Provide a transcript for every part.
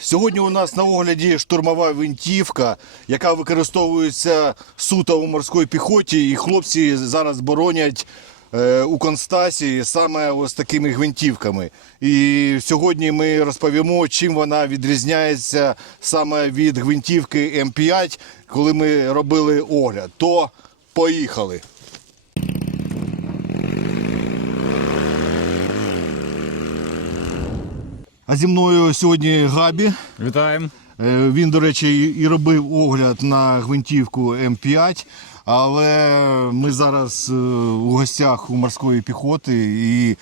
Сьогодні у нас на огляді штурмова гвинтівка, яка використовується суто у морській піхоті, і хлопці зараз боронять у Констасі саме ось такими гвинтівками. І сьогодні ми розповімо, чим вона відрізняється саме від гвинтівки М5, коли ми робили огляд. То поїхали! А зі мною сьогодні Габі. Вітаємо. Він, до речі, і робив огляд на гвинтівку М5, але ми зараз у гостях у морської піхоти і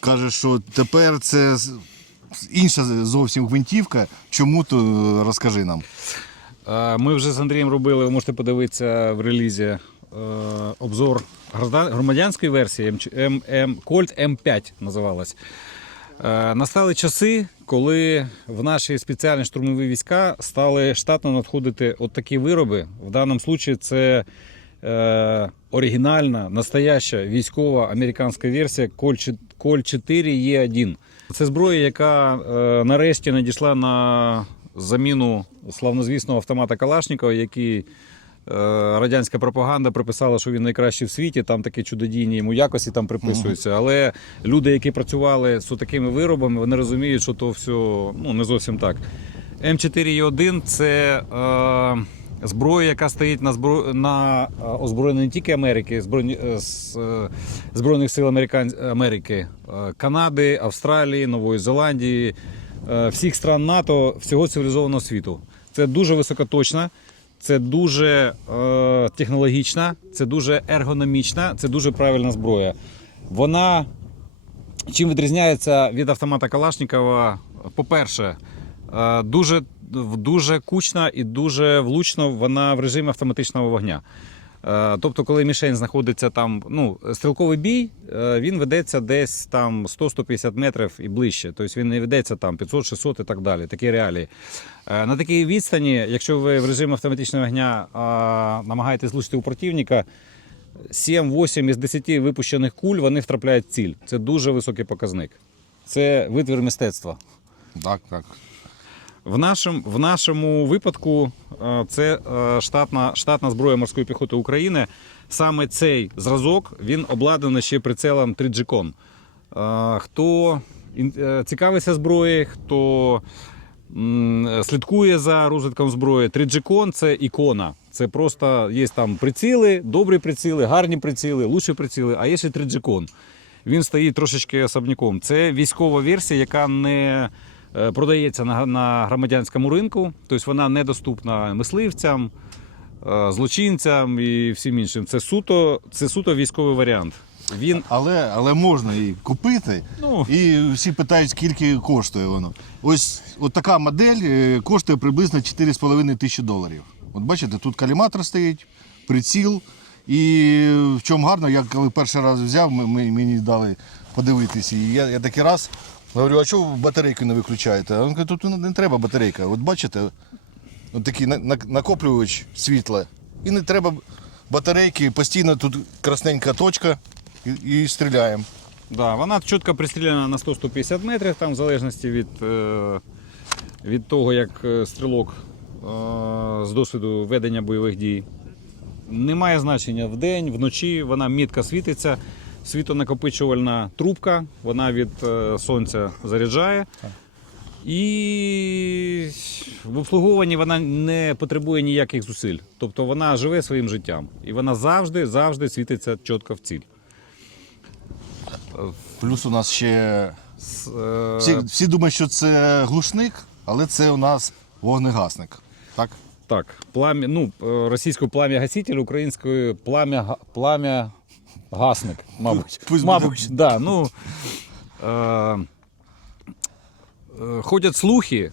каже, що тепер це інша зовсім гвинтівка. Чому, то розкажи нам. Ми вже з Андрієм робили, ви можете подивитися в релізі, обзор громадянської версії, Colt M5 називалась. Настали часи, коли в наші спеціальні штурмові війська стали штатно надходити от такі вироби. В даному випадку це оригінальна, настояща військова американська версія Colt 4E1. Це зброя, яка нарешті надійшла на заміну славнозвісного автомата Калашникова, який радянська пропаганда приписала, що він найкращий в світі, там такі чудодійні йому якості там приписуються. Але люди, які працювали з такими виробами, вони розуміють, що то все не зовсім так. М4Е1 – це зброя, яка стоїть на озброєнні не тільки Америки, Збройних сил Америки, Канади, Австралії, Нової Зеландії, всіх стран НАТО, всього цивілізованого світу. Це дуже високоточна, це дуже технологічна, це дуже ергономічна, це дуже правильна зброя. Вона чим відрізняється від автомата Калашникова? По-перше, дуже кучна і дуже влучно вона в режимі автоматичного вогня. Тобто, коли мішень знаходиться там, стрілковий бій, він ведеться десь там 100-150 метрів і ближче. Тобто він не ведеться там 500-600 і так далі, такі реалії. На такій відстані, якщо ви в режимі автоматичного вогня намагаєтесь влучити у противника, 7-8 із 10 випущених куль, вони втрапляють в ціль. Це дуже високий показник. Це витвір мистецтва. Так. В нашому випадку це штатна зброя морської піхоти України. Саме цей зразок, він обладнаний ще прицелом 3G-Con. Хто цікавиться зброєю, хто слідкує за розвитком зброї, 3G-Con – це ікона. Це просто є там приціли, добрі приціли, гарні приціли, лучші приціли, а є ще 3G-Con. Він стоїть трошечки особняком. Це військова версія, яка не продається на громадянському ринку, тобто вона недоступна мисливцям, злочинцям і всім іншим. Це суто військовий варіант. Але можна її купити, і всі питають, скільки коштує воно. Ось така модель коштує приблизно $4,5 тисячі. От бачите, тут коліматор стоїть, приціл. І в чому гарно, я коли перший раз взяв, мені дали подивитися, і я такий раз говорю, а чого батарейку не виключаєте? А він каже, тут не треба батарейка. От бачите, от такий накоплювач світла. І не треба батарейки, постійно тут красненька точка і стріляємо. Да, вона чітко пристріляна на 100-150 метрів, там, в залежності від того, як стрілок з досвіду ведення бойових дій. Немає значення вдень, вночі, вона мітко світиться. Світонакопичувальна трубка, вона від сонця заряджає. І в обслуговуванні вона не потребує ніяких зусиль. Тобто вона живе своїм життям. І вона завжди світиться чітко в ціль. Плюс у нас ще... Всі думають, що це глушник, але це у нас вогнегасник. Так? Так. Російською пламя-гаситель, українською пламя-гасник, мабуть. Ходять слухи,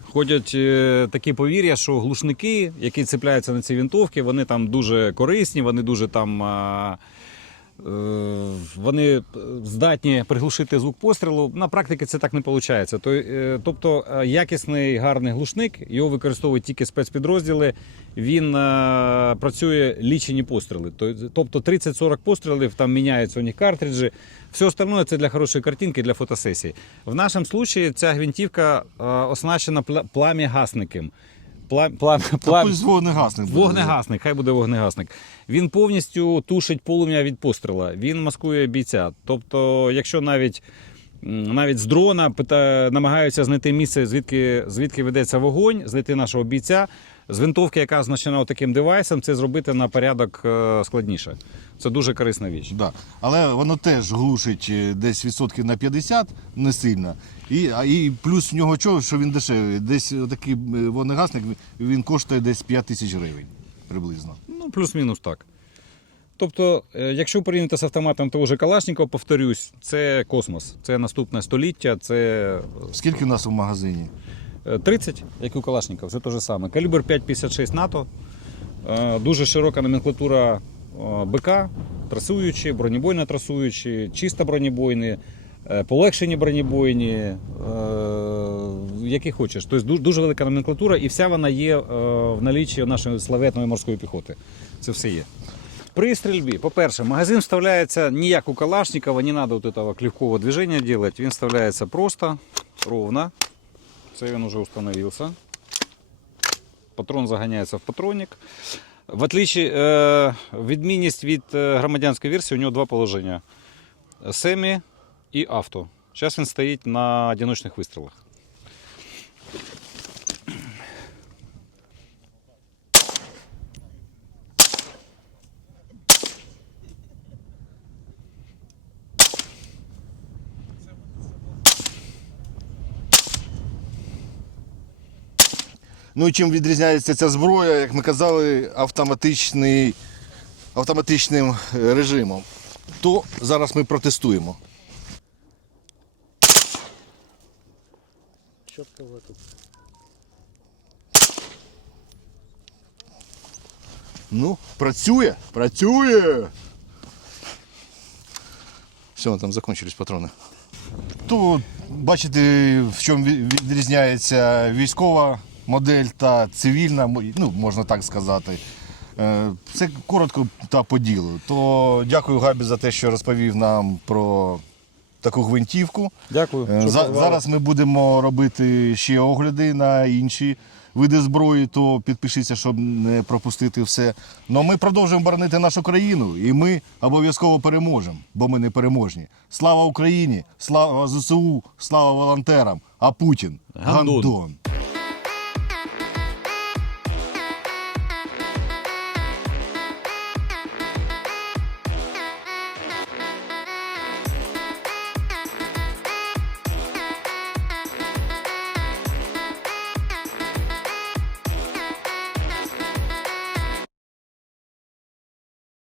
такі повір'я, що глушники, які цепляються на ці винтовки, вони там дуже корисні, вони дуже там вони здатні приглушити звук пострілу. На практиці це так не виходить. Тобто якісний гарний глушник, його використовують тільки спецпідрозділи, він працює лічені постріли. Тобто 30-40 пострілів, там міняються у них картриджі. Все остальное це для хорошої картинки, для фотосесії. В нашому випадку ця гвинтівка оснащена плам'ягасником. Тобто вогнегасник. буде. Вогнегасник, хай буде вогнегасник. Він повністю тушить полум'я від постріла, він маскує бійця. Тобто, якщо навіть з дрона намагаються знайти місце, звідки ведеться вогонь, знайти нашого бійця, з винтовки, яка оснащена таким девайсом, це зробити на порядок складніше. Це дуже корисна річ. Да. Але воно теж глушить десь відсотків на 50, не сильно. І плюс в нього чого, що він дешевий. Десь такий вогнегасник, він коштує десь 5 тисяч гривень приблизно. Ну, плюс-мінус так. Тобто, якщо порівняти з автоматом того ж Калашникова, повторюсь, це космос, це наступне століття, це... Скільки у нас у магазині? 30, як у Калашников, це те ж саме. Калібр 5,56 НАТО, дуже широка номенклатура БК, трасуючі, бронебойно трасуючі, чисто бронебойні, полегшені бронебойні, які хочеш. Тобто дуже велика номенклатура і вся вона є в наліччі нашої славетної морської піхоти. Це все є. При стрільбі, по-перше, магазин вставляється не як у Калашникова, не треба вот этого клевкового движения делать, він вставляється просто, ровно. Це він вже встановився. Патрон заганяється в патронник. Відмінність від громадянської версії, у нього два положення. Семі і авто. Зараз він стоїть на одиночних вистрілах. Ну і чим відрізняється ця зброя, як ми казали, автоматичним режимом. То зараз ми протестуємо. Ну, працює, працює. Все, там закінчились патрони. То бачите, в чому відрізняється військова модель та цивільна, ну, можна так сказати. Це коротко та по ділу. То дякую Габі за те, що розповів нам про таку гвинтівку. Дякую. Зараз ми будемо робити ще огляди на інші види зброї, то підпишіться, щоб не пропустити все. Но ми продовжуємо боронити нашу країну і ми обов'язково переможемо, бо ми не переможні. Слава Україні, слава ЗСУ, слава волонтерам, а Путін – Гандон. гандон.